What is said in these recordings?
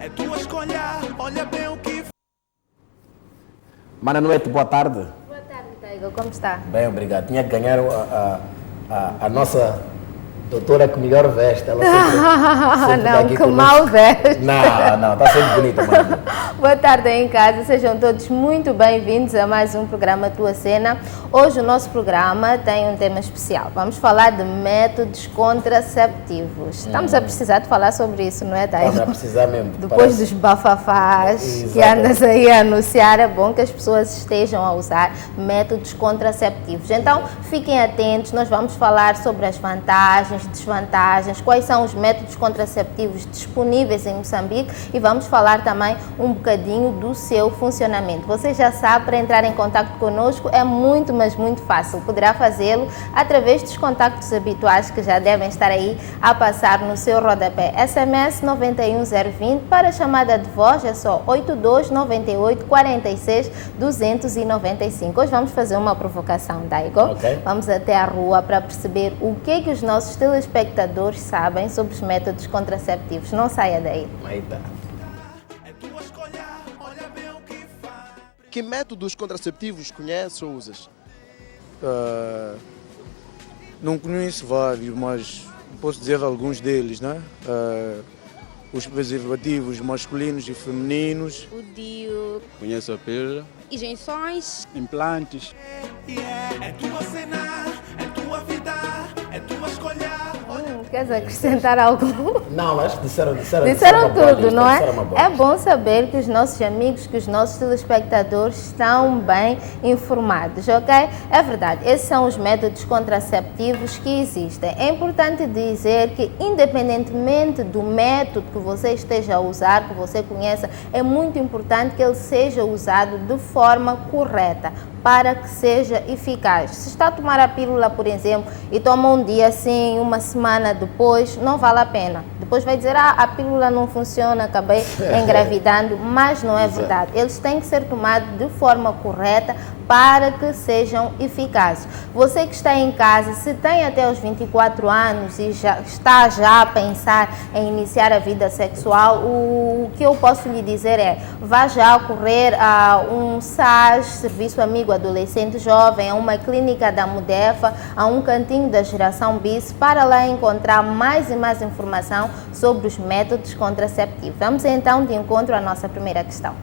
é tua escolha, olha bem o que... Mana Noite, boa tarde. Boa tarde, Taigo. Como está? Bem, obrigado. Tinha que ganhar a nossa doutora que melhor veste. Ela sempre tá Não, aqui que conosco. mal veste. Não, está sempre bonita, mano. Boa tarde aí em casa, sejam todos muito bem-vindos a mais um programa Tua Cena. Hoje o nosso programa tem um tema especial. Vamos falar de métodos contraceptivos. Estamos a precisar de falar sobre isso, não é, Taigo? Estamos a precisar mesmo. Depois dos bafafás que Exatamente. andas aí a anunciar, é bom que as pessoas estejam a usar métodos contraceptivos. Então, fiquem atentos, nós vamos falar sobre as vantagens, desvantagens, quais são os métodos contraceptivos disponíveis em Moçambique e vamos falar também um bocadinho do seu funcionamento. Você já sabe, para entrar em contato conosco é muito, mas muito fácil. Poderá fazê-lo através dos contactos habituais que já devem estar aí a passar no seu rodapé. SMS 91020, para chamada de voz é só 82 98 46 295. Hoje vamos fazer uma provocação, Daigo. Ok. Vamos até à rua para perceber o que os nossos telespectadores sabem sobre os métodos contraceptivos. Não saia daí. Aí tá. É tua escolha, olha bem o que faz. Que métodos contraceptivos conheces ou usas? Não conheço vários, mas posso dizer alguns deles, né? Os preservativos masculinos e femininos. O DIU, Conheço a pílula. injeções, Implantes. É tua cena, é tua vida, é tua escolha. Queres acrescentar algo? Não, acho que disseram Disseram uma boa tudo, lista, não é? disseram uma boa É lista. bom saber que os nossos amigos, que os nossos telespectadores estão bem informados, ok? É verdade, esses são os métodos contraceptivos que existem. É importante dizer que, independentemente do método que você esteja a usar, que você conheça, é muito importante que ele seja usado de forma correta, para que seja eficaz. Se está a tomar a pílula, por exemplo, e toma um dia assim, uma semana depois, não vale a pena. Depois vai dizer, a pílula não funciona, acabei engravidando, mas não é verdade. Eles têm que ser tomados de forma correta para que sejam eficazes. Você que está em casa, se tem até os 24 anos e já está a pensar em iniciar a vida sexual, o que eu posso lhe dizer é, vá já correr a um SAS, Serviço Amigo Adolescente Jovem, a uma clínica da Mudefa, a um cantinho da Geração Bis, para lá encontrar mais e mais informação sobre os métodos contraceptivos. Vamos então de encontro à nossa primeira questão.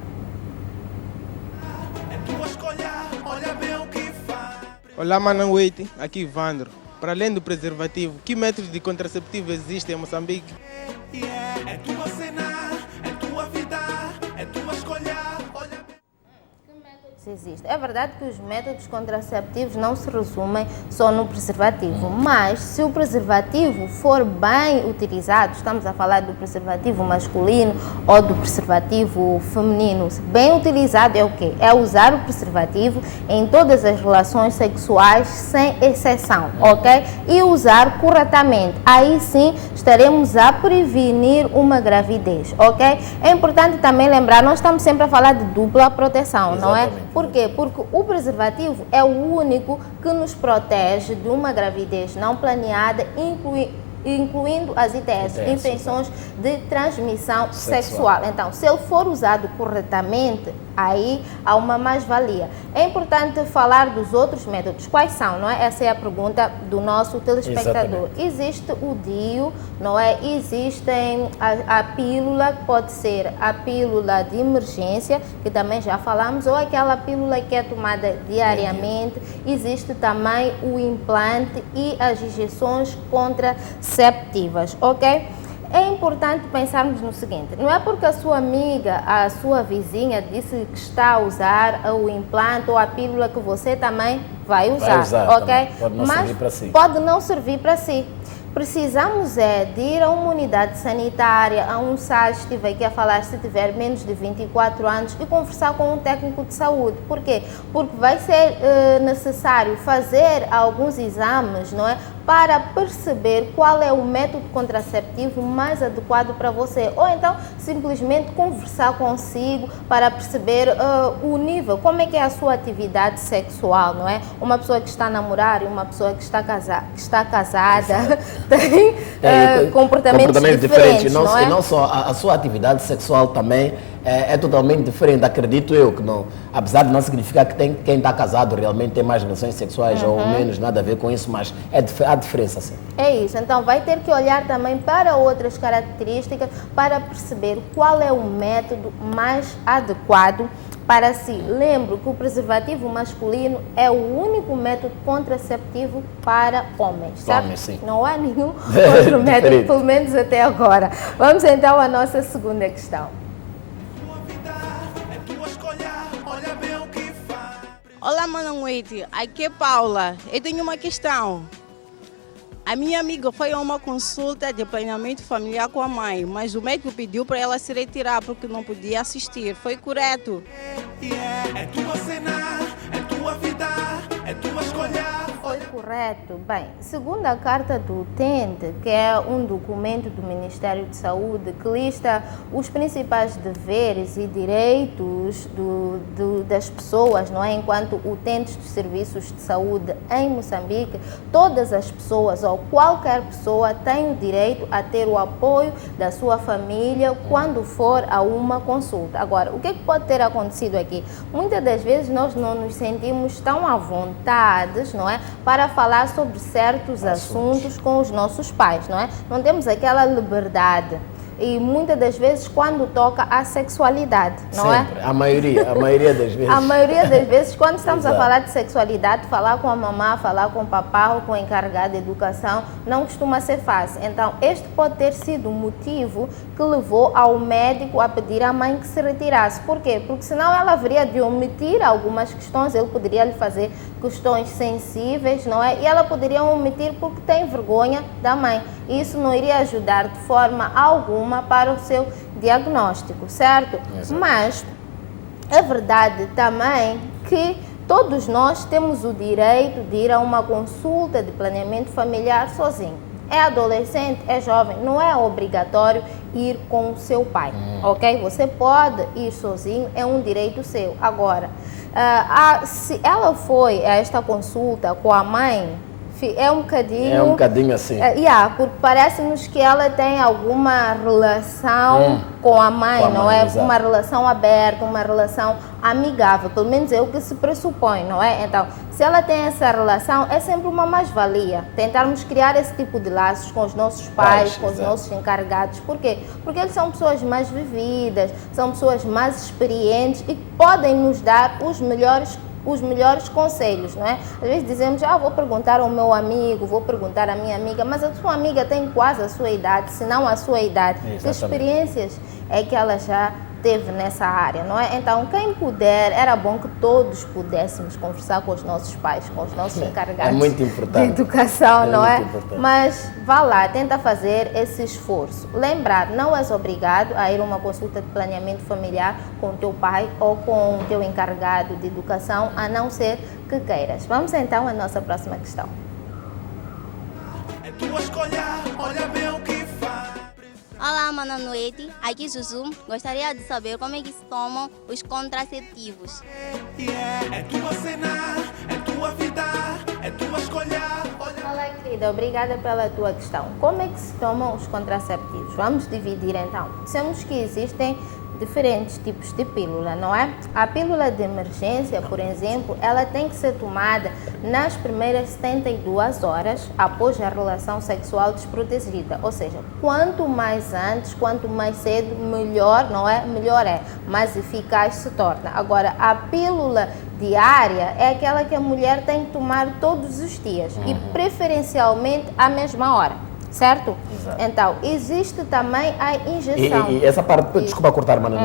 É tua escolha, olha bem o que faz. Olá, Manauete, aqui Ivandro. Para além do preservativo, que métodos de contraceptivo existem em Moçambique? É tua cena, é tua vida, é tua escolha, olha bem. Existe. É verdade que os métodos contraceptivos não se resumem só no preservativo, mas se o preservativo for bem utilizado, estamos a falar do preservativo masculino ou do preservativo feminino, bem utilizado é o quê? É usar o preservativo em todas as relações sexuais sem exceção, ok? E usar corretamente. Aí sim estaremos a prevenir uma gravidez, ok? É importante também lembrar, nós estamos sempre a falar de dupla proteção, não é? Exatamente. Por quê? Porque o preservativo é o único que nos protege de uma gravidez não planeada, incluindo as ITS, infecções de transmissão sexual. Então, se ele for usado corretamente, aí há uma mais-valia. É importante falar dos outros métodos. Quais são, não é? Essa é a pergunta do nosso telespectador. Exatamente. Existe o DIU, não é? Existem a pílula, que pode ser a pílula de emergência, que também já falamos, ou aquela pílula que é tomada diariamente. Existe também o implante e as injeções contraceptivas, ok? É importante pensarmos no seguinte, não é porque a sua amiga, a sua vizinha disse que está a usar o implante ou a pílula que você também vai usar, ok? também. Pode não Mas servir para si. pode não servir para si. Precisamos de ir a uma unidade sanitária, a um SAS, estive aqui a falar, se tiver menos de 24 anos, e conversar com um técnico de saúde. Por quê? Porque vai ser necessário fazer alguns exames, não é? para perceber qual é o método contraceptivo mais adequado para você. Ou então, simplesmente conversar consigo para perceber o nível, como é que é a sua atividade sexual, não é? Uma pessoa que está a namorar e uma pessoa que está casada tem comportamentos diferentes, não é? E não só, a sua atividade sexual também é totalmente diferente, acredito eu que não. Apesar de não significar que quem está casado realmente tem mais relações sexuais ou menos, nada a ver com isso, mas há diferença sim. É isso, então vai ter que olhar também para outras características para perceber qual é o método mais adequado para si. Lembro que o preservativo masculino é o único método contraceptivo para homens, certo? Homens, sim. Não há nenhum outro método, pelo menos até agora. Vamos então à nossa segunda questão. Tua vida é tua escolha, olha bem o que faz. Olá, boa noite. Aqui é Paula. Eu tenho uma questão. A minha amiga foi a uma consulta de planeamento familiar com a mãe, mas o médico pediu para ela se retirar porque não podia assistir. Foi correto? É tua cena, é tua vida, é tua escolha. Foi correto. Bem, segundo a carta do utente, que é um documento do Ministério de Saúde que lista os principais deveres e direitos das pessoas, não é? Enquanto utentes dos serviços de saúde em Moçambique, todas as pessoas ou qualquer pessoa tem o direito a ter o apoio da sua família quando for a uma consulta. Agora, o que pode ter acontecido aqui? Muitas das vezes nós não nos sentimos tão à vontade, não é? Para falar sobre certos assuntos com os nossos pais, não é? Não temos aquela liberdade. E muitas das vezes quando toca a sexualidade, não Sempre. é? A maioria das vezes. A maioria das vezes, quando estamos a Exato. falar de sexualidade, falar com a mamã, falar com o papá ou com o encarregado de educação, não costuma ser fácil. Então, este pode ter sido o motivo que levou ao médico a pedir à mãe que se retirasse. Por quê? Porque senão ela haveria de omitir algumas questões, ele poderia lhe fazer questões sensíveis, não é? E ela poderia omitir porque tem vergonha da mãe. Isso não iria ajudar de forma alguma para o seu diagnóstico, certo? Exato. Mas é verdade também que todos nós temos o direito de ir a uma consulta de planeamento familiar sozinho. É adolescente, é jovem, não é obrigatório ir com o seu pai, ok? Você pode ir sozinho, é um direito seu. Agora, se ela foi a esta consulta com a mãe, é um bocadinho assim. Porque parece-nos que ela tem alguma relação com a mãe, não é? Exato. Uma relação aberta, uma relação amigável, pelo menos é o que se pressupõe, não é? Então, se ela tem essa relação, é sempre uma mais-valia tentarmos criar esse tipo de laços com os nossos pais, com os exato. nossos encarregados. Por quê? Porque eles são pessoas mais vividas, são pessoas mais experientes e podem nos dar os melhores conselhos, não é? Às vezes dizemos, vou perguntar ao meu amigo, vou perguntar à minha amiga, mas a sua amiga tem quase a sua idade, se não a sua idade. Que experiências é que ela já teve nessa área, não é? Então, quem puder, era bom que todos pudéssemos conversar com os nossos pais, com os nossos encarregados muito importante. de educação, não é? muito importante. Mas vá lá, tenta fazer esse esforço. Lembrar, não és obrigado a ir a uma consulta de planeamento familiar com o teu pai ou com o teu encarregado de educação, a não ser que queiras. Vamos então à nossa próxima questão. É tua escolha, olha bem o que faz. Olá, boa noite. Aqui Zuzu. Gostaria de saber como é que se tomam os contraceptivos. É tua cena, é tua vida, é tua escolha. Olá, querida, obrigada pela tua questão. Como é que se tomam os contraceptivos? Vamos dividir então. Dissemos que existem diferentes tipos de pílula, não é? A pílula de emergência, por exemplo, ela tem que ser tomada nas primeiras 72 horas após a relação sexual desprotegida. Ou seja, quanto mais antes, quanto mais cedo, melhor, não é? Melhor é, mais eficaz se torna. Agora, a pílula diária é aquela que a mulher tem que tomar todos os dias e preferencialmente à mesma hora. Certo? Exato. Então, existe também a injeção. E essa parte, desculpa cortar, Mano,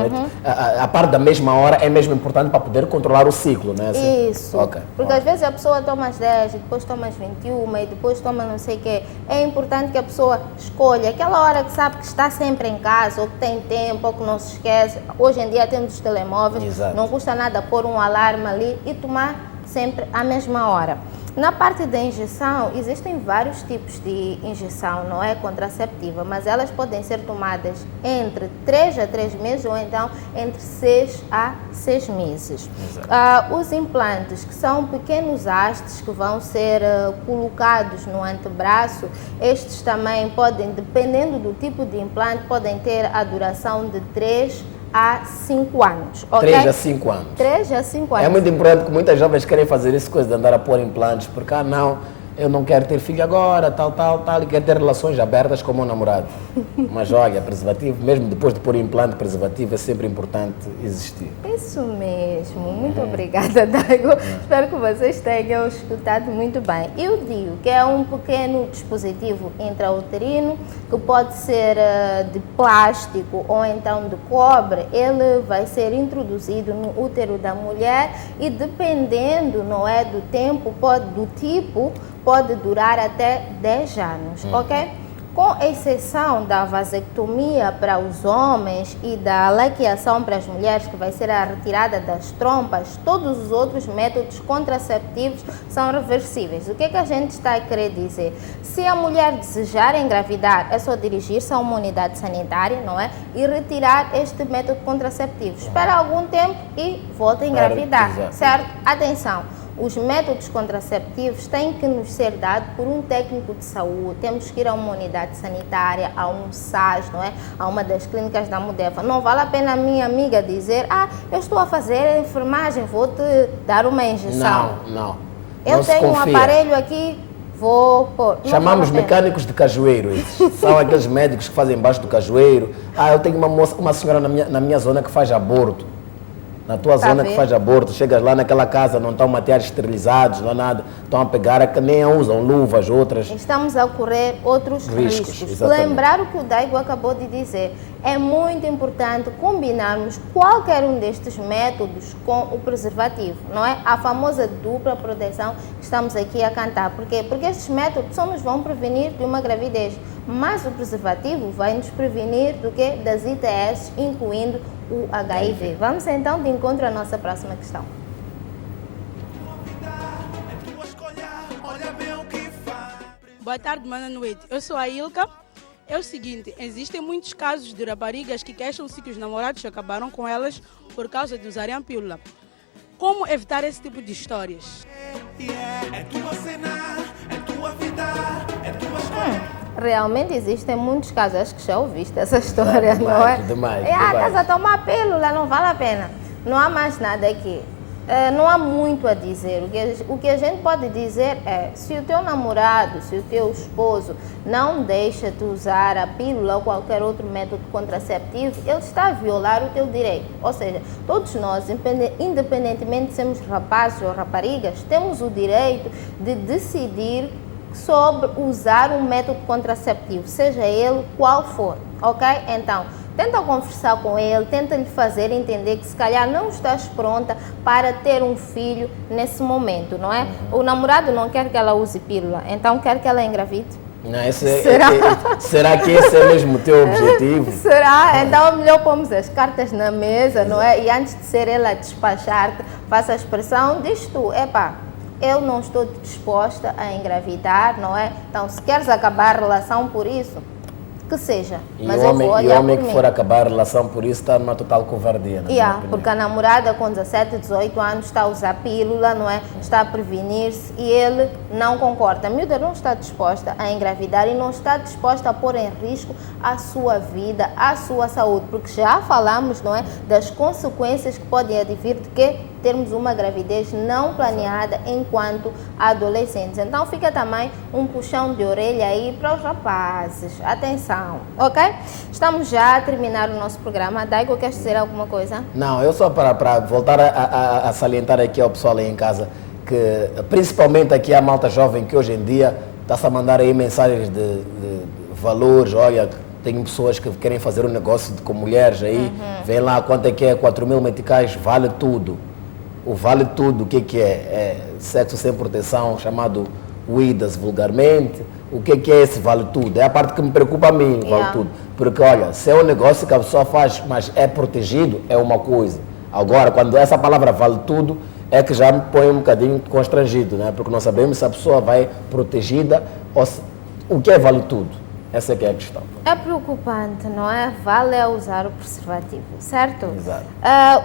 a parte da mesma hora é mesmo importante para poder controlar o ciclo, né? Assim? Isso. Okay. Porque às vezes a pessoa toma às 10, e depois toma às 21 e depois toma não sei o quê. É importante que a pessoa escolha aquela hora que sabe que está sempre em casa, ou que tem tempo, ou que não se esquece. Hoje em dia temos os telemóveis, Exato. não custa nada pôr um alarme ali e tomar sempre à mesma hora. Na parte da injeção, existem vários tipos de injeção, não é contraceptiva, mas elas podem ser tomadas entre 3 a 3 meses ou então entre 6 a 6 meses. Os implantes, que são pequenos hastes que vão ser colocados no antebraço, estes também podem, dependendo do tipo de implante, podem ter a duração de 3 a 5 anos. Okay? 3 a 5 anos. 3 a 5 anos. É muito importante que muitas jovens querem fazer isso, coisa de andar a pôr implantes, porque não, eu não quero ter filho agora, tal, e quero ter relações abertas com o meu namorado. Mas olha, preservativo, mesmo depois de pôr implante, preservativo é sempre importante existir. Isso mesmo. Muito obrigada, Daigo. Espero que vocês tenham escutado muito bem. Eu digo que é um pequeno dispositivo intrauterino que pode ser de plástico ou então de cobre. Ele vai ser introduzido no útero da mulher e dependendo, não é, do tempo, do tipo, pode durar até 10 anos, ok? Com exceção da vasectomia para os homens e da laqueação para as mulheres, que vai ser a retirada das trompas, todos os outros métodos contraceptivos são reversíveis. O que é que a gente está a querer dizer? Se a mulher desejar engravidar, é só dirigir-se a uma unidade sanitária, não é? E retirar este método contraceptivo. Espera algum tempo e volta a engravidar, certo? Atenção! Os métodos contraceptivos têm que nos ser dados por um técnico de saúde. Temos que ir a uma unidade sanitária, a um SAS, não é? A uma das clínicas da Mudefa. Não vale a pena a minha amiga dizer, eu estou a fazer a enfermagem, vou-te dar uma injeção. Não. Eu tenho um aparelho aqui, vou pôr. Chamamos mecânicos de cajueiro, esses. São aqueles médicos que fazem embaixo do cajueiro. Eu tenho uma senhora na minha zona que faz aborto. Na tua zona que faz aborto, chegas lá naquela casa, não estão materiais esterilizados, não há nada, estão a pegar, nem usam luvas, outras. Estamos a correr outros riscos. Lembrar o que o Daigo acabou de dizer, é muito importante combinarmos qualquer um destes métodos com o preservativo, não é? A famosa dupla proteção que estamos aqui a cantar. Por quê? Porque estes métodos só nos vão prevenir de uma gravidez, mas o preservativo vai nos prevenir do quê? Das ITS, incluindo o HIV. Vamos então de encontro à nossa próxima questão. Boa tarde, Mana Noite. Eu sou a Ilka. É o seguinte, existem muitos casos de raparigas que queixam-se que os namorados acabaram com elas por causa de usarem a pílula. Como evitar esse tipo de histórias? É tua cena, é tua vida, é tua escolha. Realmente existem muitos casos, acho que já ouviste essa história, não é? Demais. A casa toma a pílula, não vale a pena. Não há mais nada aqui. Não há muito a dizer. O que a gente pode dizer é, se o teu namorado, se o teu esposo não deixa de usar a pílula ou qualquer outro método contraceptivo, ele está a violar o teu direito. Ou seja, todos nós, independentemente de sermos rapazes ou raparigas, temos o direito de decidir sobre usar um método contraceptivo, seja ele qual for, ok? Então, tenta conversar com ele, tenta lhe fazer entender que se calhar não estás pronta para ter um filho nesse momento, não é? O namorado não quer que ela use pílula, então quer que ela engravide. Não, será que esse é mesmo o teu objetivo? Será? Então é melhor pôrmos as cartas na mesa, não é? E antes de ser ela a despachar-te, faça a expressão, diz tu, eu não estou disposta a engravidar, não é? Então, se queres acabar a relação por isso, que seja. Mas eu vou olhar e o homem por que mim. for acabar a relação por isso está numa total covardia. Porque a namorada com 17, 18 anos está a usar pílula, não é? Está a prevenir-se e ele não concorda. A miúda não está disposta a engravidar e não está disposta a pôr em risco a sua vida, a sua saúde, porque já falamos, não é, das consequências que podem advir de que termos uma gravidez não planeada enquanto adolescentes. Então fica também um puxão de orelha aí para os rapazes. Atenção, ok? Estamos já a terminar o nosso programa. Daigo, queres dizer alguma coisa? Não, eu só para voltar a salientar aqui ao pessoal aí em casa, que principalmente aqui a malta jovem que hoje em dia está-se a mandar aí mensagens de valores, olha, tem pessoas que querem fazer um negócio com mulheres aí, vem lá quanto é que é, 4.000 meticais, vale tudo. O vale tudo, o que é? É sexo sem proteção, chamado WIDAS vulgarmente. O que é esse vale tudo? É a parte que me preocupa a mim, vale tudo. Porque, olha, se é um negócio que a pessoa faz, mas é protegido, é uma coisa. Agora, quando essa palavra vale tudo, é que já me põe um bocadinho constrangido, né? Porque não sabemos se a pessoa vai protegida ou se, o que é vale tudo. Essa é que é a questão. É preocupante, não é? Vale a usar o preservativo, certo? Exato.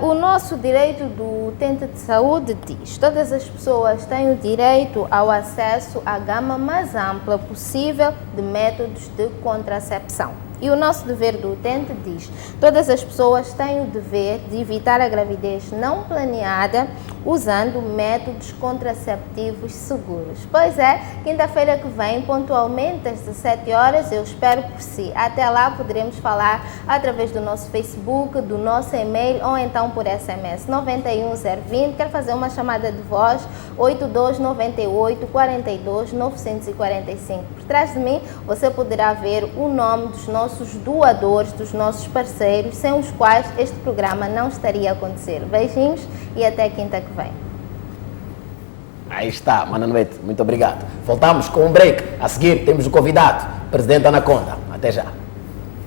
O nosso direito do utente de saúde diz: todas as pessoas têm o direito ao acesso à gama mais ampla possível de métodos de contracepção. E o nosso dever do utente diz: todas as pessoas têm o dever de evitar a gravidez não planeada usando métodos contraceptivos seguros. Pois é, quinta-feira que vem, pontualmente às 17 horas, eu espero por si. Até lá poderemos falar através do nosso Facebook, do nosso e-mail ou então por SMS 91020. Quero fazer uma chamada de voz 8298 42 945. Por trás de mim você poderá ver o nome dos nossos doadores, dos nossos parceiros, sem os quais este programa não estaria a acontecer. Beijinhos e até quinta que vem. Aí está, Mana Noite, muito obrigado. Voltamos com um break. A seguir temos o convidado, Presidente Anaconda. Até já.